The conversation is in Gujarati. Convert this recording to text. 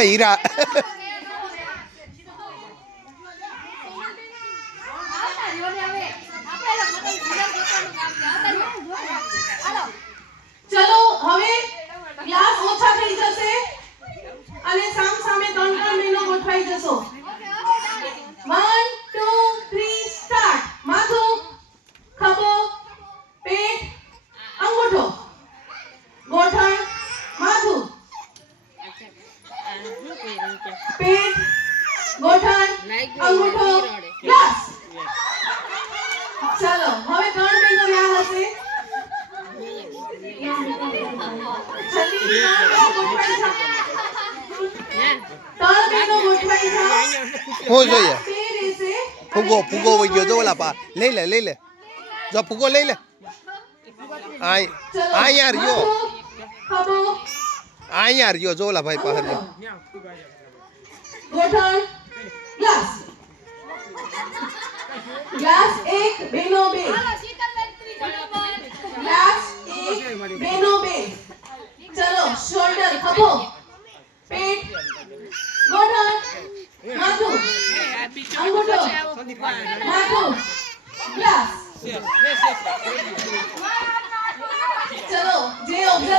હીરા ચલો હવે ગ્લાસ ઓછા થઈ જશે અને સામ સામે ત્રણ ત્રણ બહેનો ગોઠવાઈ જશો 1 2 3 સ્ટાર્ટ માથું ખભો પેટ અંગૂઠો ગોઠણ માથું પેટ ગોઠણ અંગૂઠો ગ્લાસ ચલો હવે ત્રણ બહેનો યાદ હશે હું જોઈએ ફૂગો ફૂગો વઈ ગયો જો ઓલા પા લઈ લે જો ફૂગો લઈ લે આ યાર યો આ યાર યો જો ઓલા ભાઈ પાસે ગોઠણ ગ્લાસ ગ્લાસ 1 બેનો 2 ગ્લાસ 1 બેનો 2 ચલો શોલ્ડર ખભો પેટ ગોઠણ માથું અંગૂઠો માથું ગ્લાસ ચલો જે ઓબ્ઝર્વ